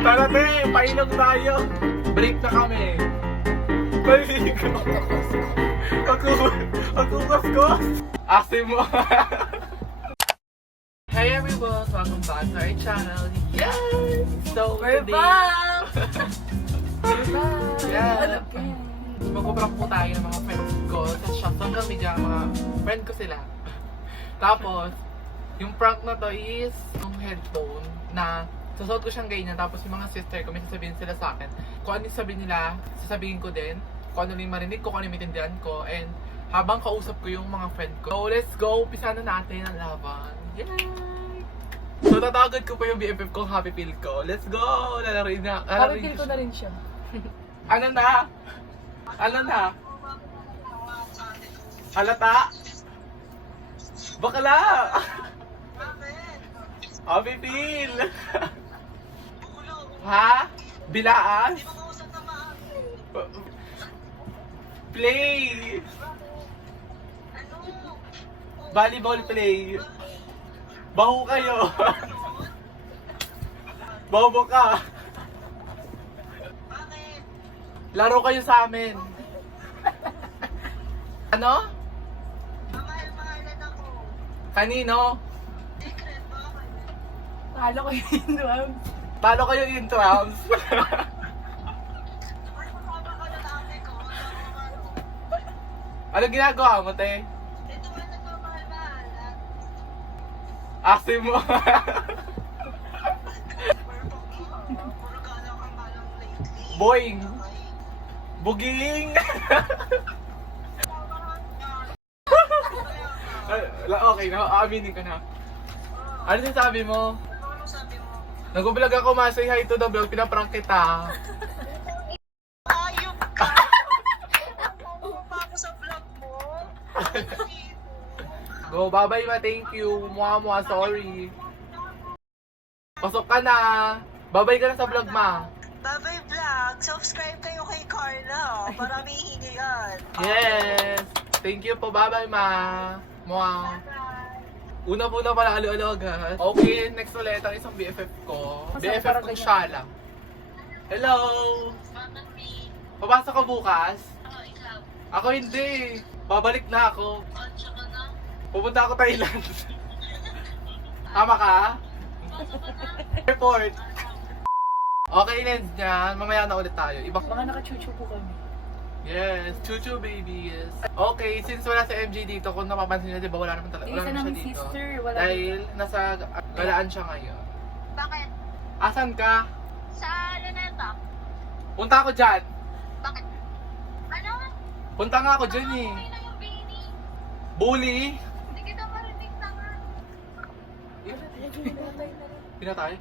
Tara te, painom tayo. Break na kami. Balik ko. Magkukuskos. Asim mo. Hey everyone, welcome back to our channel. Yay! So We're today, back! We're back! Yeah. Magpaprank po tayo ng mga friends ko sa social media, mga friend ko sila. Tapos, yung prank na to is yung headphone na susot ko siyang ganyan. Tapos yung mga sister ko, may sasabihin sila sa akin. Kung ano yung sabihin nila, sasabihin ko din. Kung ano yung marinig ko, kung ano yung maintindihan ko. And habang kausap ko yung mga friend ko. So, let's go! Umpisa na natin ang laban. Yay! So, tatagad ko pa yung BFF ko, Happy Pill ko. Let's go! Lalaroin na. Happy feel ko na rin siya. Ano na? Ano na? Halata? Bakla! Happy Pill! Ha? Bilaas? Play! Volleyball play! Baho kayo! Bobo ka! Laro kayo sa amin! Ano? Kanino? Talo ko yun, Duwag. Talo kayo in trams. Ano ginagawa mo, te? Asim mo. Boing. Buging. Okay na, aaminin ka na. Ano sinasabi mo? Nag-vlog ako, masay hi to the vlog, pinaprank kita. Ayop ka! Bumaba ako sa vlog mo. Go, bye-bye ma, thank you. Mwa, sorry. Pasok ka na. Bye-bye ka na sa vlog, ma. Babay vlog, subscribe kayo kay Carla. Marami hingi yan. Yes! Thank you po, bye-bye ma. Mwa. Una-una pala, alo-alo agad. Okay, next ulit ang isang BFF ko. BFF kong Shala. Hello! Papasok ka bukas? Ako hindi. Babalik na ako. Pupunta ako Thailand. Tama ka? Report. Okay, Lens dyan. Mamaya na ulit tayo. Ibang... Mga nakachuchu po kami. Yes, chuchu babies. Okay, since wala si MJ dito, kung napapansin nyo, di ba wala naman talaga. Wala Isa naman ng siya dito. sister, wala Dahil nasa galaan siya ngayon. Bakit? Asan ka? Sa Luneta. Punta ako dyan. Bakit? Ano? Punta nga ako dyan eh. Okay na yung Bini. Bully. Hindi kita marinig na nga. Pinatay?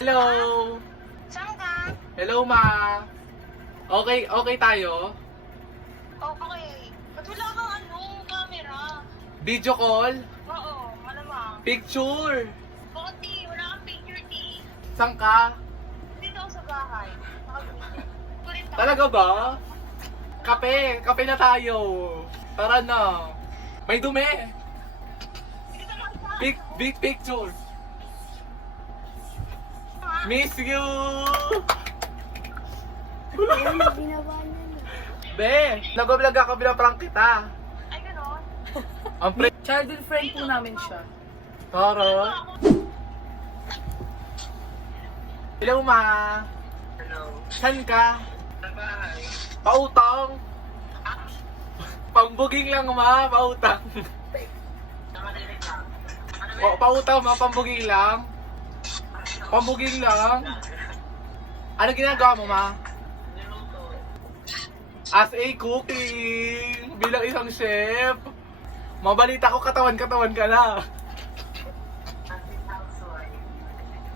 Hello! Saan ka? Hello, ma! Okay tayo? Oh, okay. Ba't wala kang camera? Video call? Oo, malamang. Picture? Bakit di? Wala kang picture di. Saan ka? Dito ako sa bahay. Nakabili. Kulit ako. Talaga ba? Kape na tayo. Tara na. May dumi. Dito lang sa... Big picture. Miss you. Be, nag-vlog ako, pinaprank kita. Ay, gano'n? Ang Childhood friend po namin siya. Tara. Hello, ma. Hello. Saan ka? Sa bahay. Pautang. Pambuging lang, ma. Pautang. Nakalilig lang. Pautang, ma. Pambuging lang. Pambuging lang. Ano ginagawa mo, ma? Niluto. As a cooking. Bilang isang chef. Mabalita ko, katawan ka na.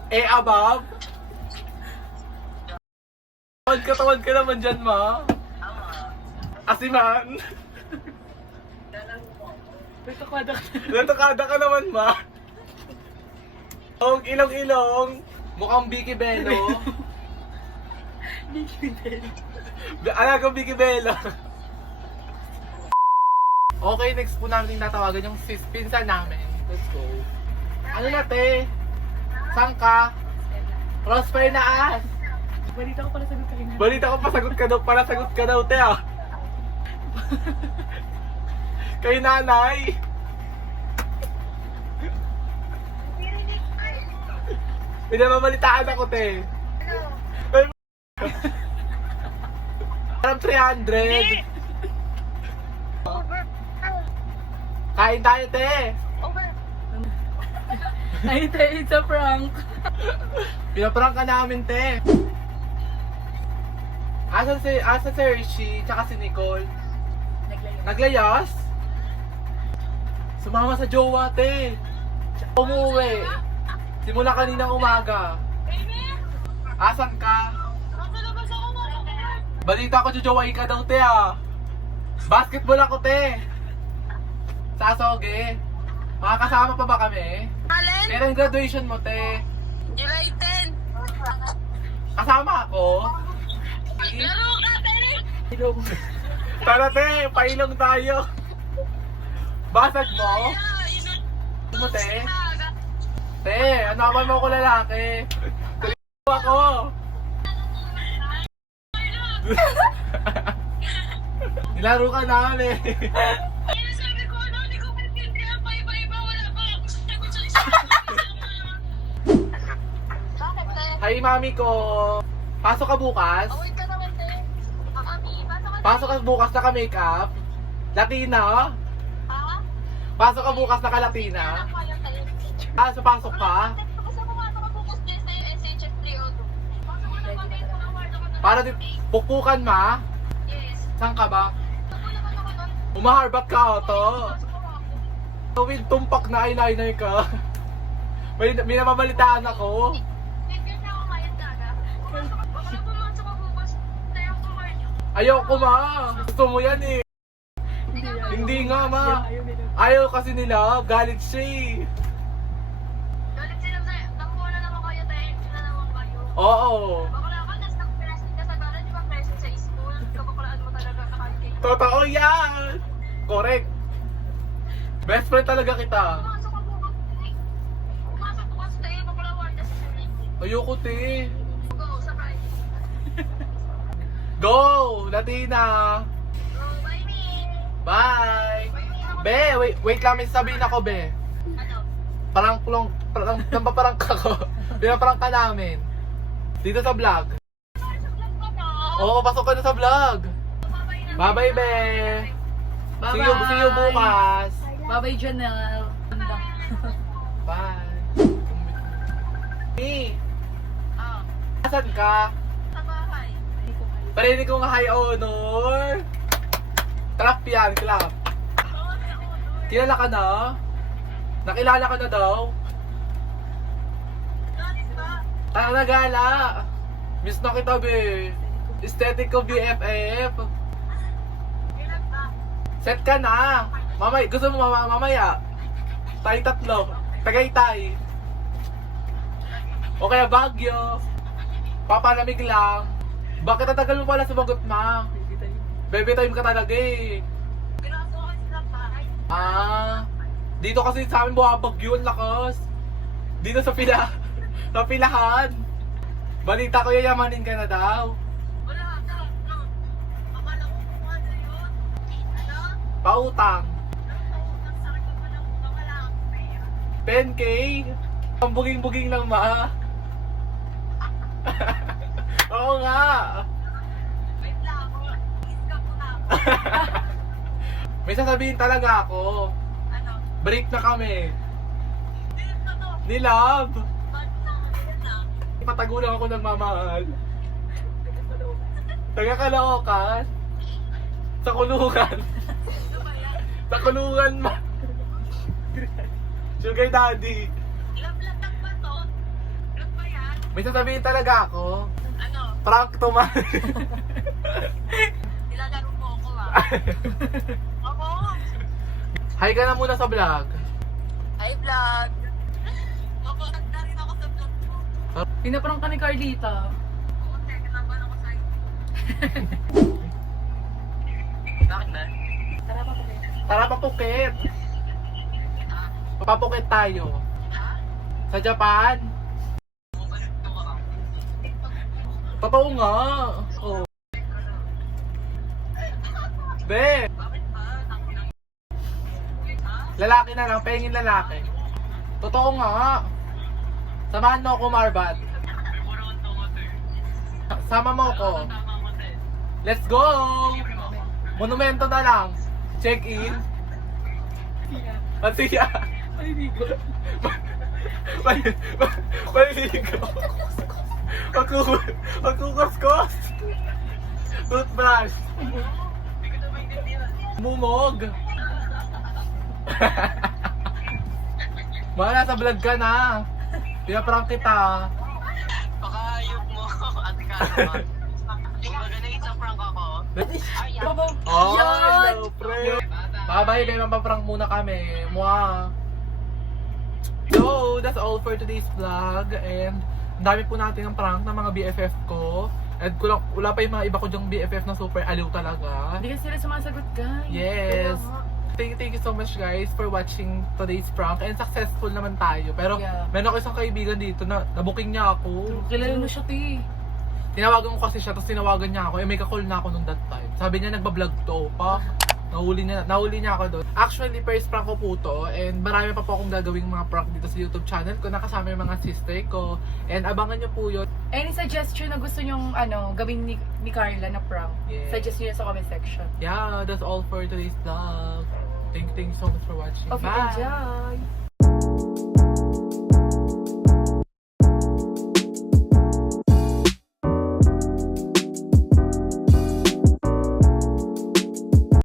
Eh, abab? Katawan ka naman dyan, ma. Asiman. Natakada ka naman, ma. Ang ilong-ilong. Mukhang Vicky Bello. Vicky Bello. Alagang Vicky Bello. Okay, next po namin tatawagan yung pinsan namin. Let's go. Ano na, te? Saan ka? Prosper na as. Balita ko pala sagot ka rin. Balita ko pasagot ka daw, para sagot ka daw, te ah. Kay nanay. Pinamamalitaan ako, te. Ay, parang 300. Kain tayo, te. Ay, it's a prank. Pinaprank ka namin, te. Asa si Hershey, tsaka si Nicole. Naglayas? Sumama sa jowa, te. Umuwi. Simula kaninang umaga. Asan ka? Balita ko, jojowain ka daw, te, ah. Basketball ako, te. Sa Asoge. Makakasama pa ba kami? Alin? Kailan graduation mo, te? July 10. Kasama ako? Laro ka, Tene! Ilong. Tara, te. Pailong tayo. Basag mo? Ano mo, te? Te, ano naman mo ko lalaki? Tuloy ako. Nilaro ka namin. Sabi ko, ano, hindi ko maintindihan pa iba-iba, wala pa ako sagot sa isa. Bakit, te? Hi, mami ko. Pasok ka bukas? Wait ka naman, te. Mami, Pasok ka bukas naka-makeup? Latina? Ha? Pasok ka bukas naka-Latina? Kaya, te. Ah, so pasok ka? Kasi mo nga nakabukas din sa SHF 302. Pasok ko naman dito, award ako na. Para di pukpukan ma? Yes. Saan ka ba? Ako naman ako doon. Umaharbat ka, Otto? Pasok ko ako. Tawid tumpak na eyeliner ka. May namamalitaan ako. Wait, kasi ako mayat daga. Baka pumasok ako bukas. Tayo ko kayo. Ayoko ma. Gusto mo yan eh. Hindi nga ma. Ayaw kasi nila. Galit siya eh. Galit sila sa'yo. Nakuha na naman kayo, tayo. Sila naman kayo. Oo. Bakla ka, nas nag-present ka sa gala, di ba present sa school? Kabaklaan mo talaga kakalikay. Totoo yan. Correct. Best friend talaga kita. Pumasok ka bukas. Pumasok bukas tayo. Bakla award sa sulit. Ayoko te. Go, surprise. Go! Latina! Go, bye me. Bye! Bye me. Ako- Be, wait lang, may sabihin ako, be. Ano? Nampaparang ka ko. Pinaparang ka namin. Dito sa vlog. Sorry sa vlog ko, no? Oo, pasok ka na sa vlog. Bye-bye na. Bye-bye, be. Bye-bye. See you bukas. Bye-bye, Janelle. Bye. Hey, Ah, asan ka? sa bahay. Parinig ko nga hi, Honor. Clap yan, clap. Oo, si Udo. Kilala ka na? Nakilala ka na daw? Galit ba? Ah, nagala. Miss na kita, be. Aesthetic ko, BFF. Ilan ba? Set ka na. Gusto mo mamaya? Tayo tatlo. Tagaytay. O kaya Baguio. Papalamig lang. Bakit natagal mo pala sumagot, ma? Baby time ka talaga eh. Pinasukan sila bahay. Ah, dito kasi sa amin buhabagyo ang lakas. Dito sa sa pilahan. Balita ko yayamanin ka na daw. Wala ka. No. Akala ko kung ano yun. Ano? Pautang. Ang sakit ko pa ng ulo. Wala akong pera. 10K. Ang buging-buging lang, ma. Oo nga. Wait lang ako. Iska ko na ako. May sasabihin talaga ako. Ano? Break na kami. Dito na to. Ni Love. Ba't na ako yun na? Patagulang ako ng mamahal. Taga Caloocan. Sa kulungan. Ano ba yan? Sa kulungan, ma. Sugar daddy. Love-latag ba to? Love ba yan? May sasabihin talaga ako. Ano? Prank to, ma. Nilalaro mo ako ah. Ako? Hi ka na muna sa vlog. Hi vlog. Mabuhat na rin ako sa vlog mo. Pinaparang ka ni Carlita. Oo, teka lang ba ako sa'yo? Bakit na? Tara pa pala. Tara, papukit. Papukit tayo. Sa Japan. Totoo nga. Oh. Be. Lalaki na lang, pengin lalaki. Totoo nga. Samahan mo ako, Marbat. Sama mo ako. Let's go! Monumento na lang. Check-in. Pasiya. Maliligo. Maliligo. Magkukuskos. Toothbrush. Mumog. Mga nasa vlog ka na. Pinaprank kita. Pakayok mo, ate ka naman. Kumbaga na isang prank ako. Oh, Yan! hello, pre. Bye-bye, may mapaprank muna kami. Mwah. So, that's all for today's vlog. And ang dami po natin ng prank ng mga BFF ko. And wala pa yung mga iba ko dyang BFF na super aliw talaga. Hindi kasi sila sumasagot, guys. Yes. Thank you so much guys for watching today's prank. And successful naman tayo. Pero Yeah. meron ako isang kaibigan dito na nabooking niya ako. Kilala mo siya, ti. Tinawagan ko kasi siya, tapos tinawagan niya ako. Eh, may ka-call na ako nung that time. Sabi niya, nagbablog to. Pa, nahuli niya ako doon. Actually, first prank ko po to. And marami pa po akong gagawing mga prank dito sa YouTube channel ko. Nakasama yung mga sister ko. And abangan niyo po yun. Any suggestion na gusto nyong gawin ni Carla na prank? Yeah. Suggest nyo sa comment section. Yeah, that's all for today's vlog. Thank you so much for watching. Okay, Bye! enjoy!